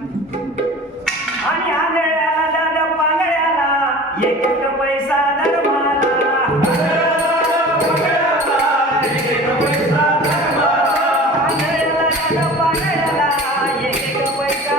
आणि आंधळ्याला दादा पांगळ्याला एक एक पैसा धर्माला आंधळ्याला दादा पांगळ्याला एक एक पैसा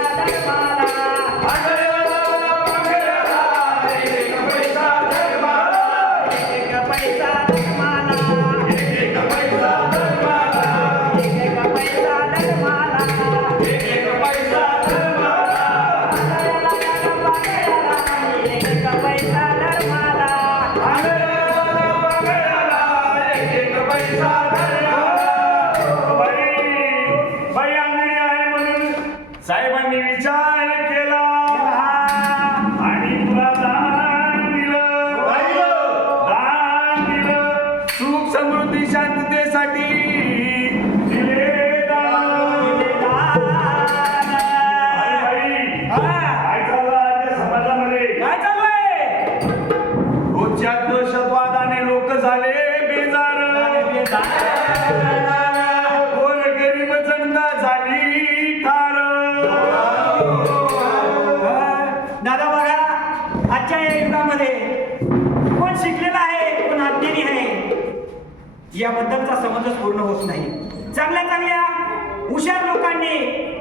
साहेबांनी विचार केला. आणि तुला दान दिलं दान दिलं. सुख समृद्धी शांततेसाठी आजच्या या युगामध्ये कोण शिकलेला आहे कोण अज्ञानी आहे याबद्दलचा समजच पूर्ण होत नाही. चांगल्या चांगल्या हुशार लोकांनी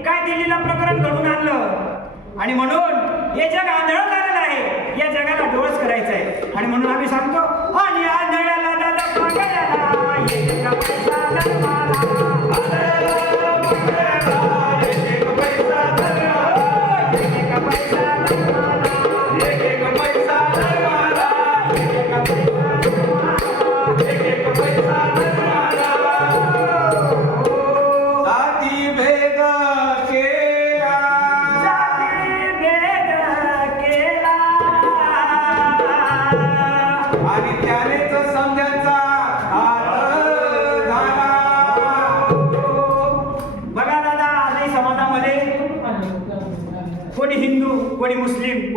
काय दिल्लीला प्रकरण घडून आणलं? आणि म्हणून हे जग आंधळ झालेलं आहे या जगाला डोळस करायचं आहे. आणि म्हणून आम्ही सांगतो आणि आंधळ्याला दादा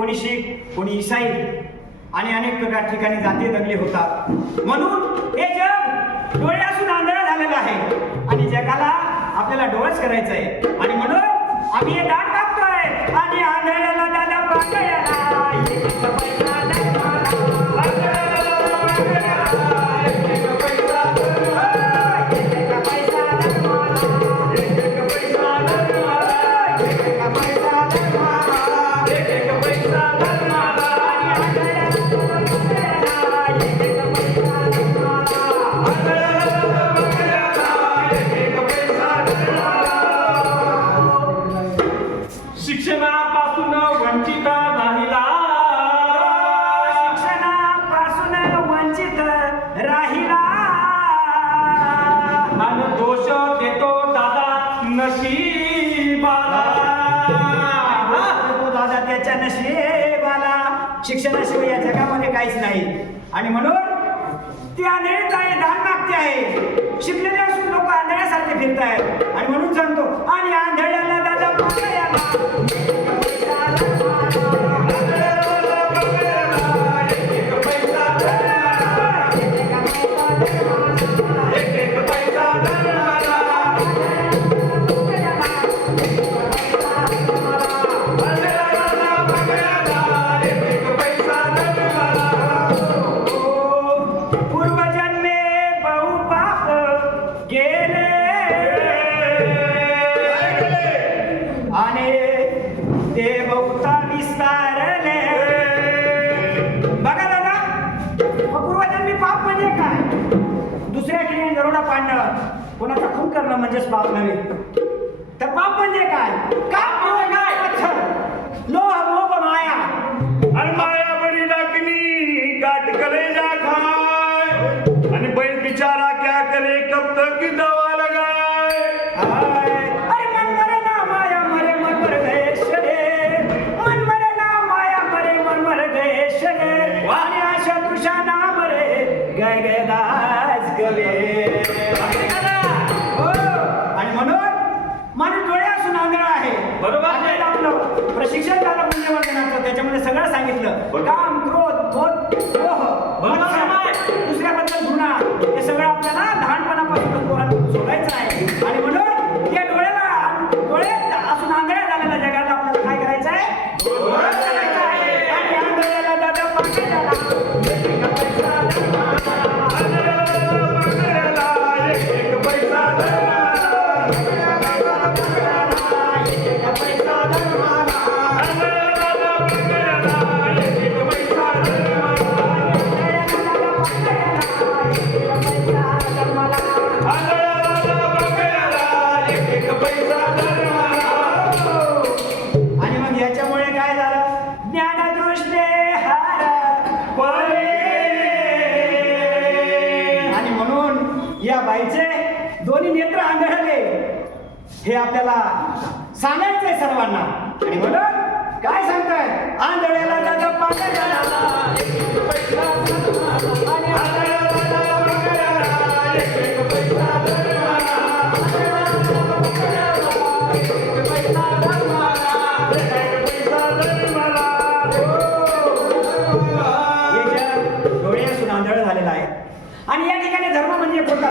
कोणी शीख कोणी ईसाई आणि अनेक प्रकार ठिकाणी जाती दंगली होतात. म्हणून हे जग डोळे असून आंधळा झालेलं आहे. आणि जगाला आपल्याला डोळस करायचं आहे. आणि म्हणून आम्ही हे दाट टाकतोय आणि आंधळ्याला दादा पांगळ्याला शिक्षणापासून वंचित शिक्षणाशिवाय या जगामध्ये काहीच नाही. आणि म्हणून ती आंधळीच आहे धान मागते आहे. शिकलेले असून लोक आंधळ्यासारखे फिरत आहेत आणि मांडणं कोणाचा खून करणं म्हणजेच पाप नव्हे. तर पाप म्हणजे काय? का काम क्रोध मोठ मोह दुसऱ्याबद्दल घृणा हे सगळं आपल्याला लहानपणापासून पोरांना सोडायचं आहे आणि म्हणून या डोळ्याला डोळे असून आंधळ्या झालेल्या जगाला आपल्याला काय करायचं आहे आणि या या बाईचे दोन्ही नेत्र आंधळले. हे आपल्याला सांगायचंय सर्वांना. आणि म्हणून काय सांगताय? आंधळ्याला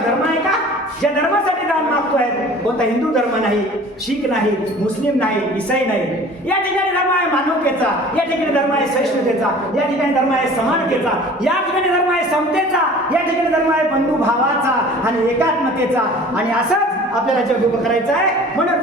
धर्म आहे का? ज्या धर्मासाठी दान मागतोय कोणता हिंदू धर्म नाही शीख नाही मुस्लिम नाही इसाई नाही या ठिकाणी धर्म आहे मानवतेचा या ठिकाणी धर्म आहे सहिष्णुतेचा या ठिकाणी धर्म आहे समानतेचा या ठिकाणी धर्म आहे समतेचा या ठिकाणी धर्म आहे बंधू भावाचा आणि एकात्मतेचा. आणि असंच आपल्याला जग उभं करायचं आहे. म्हणून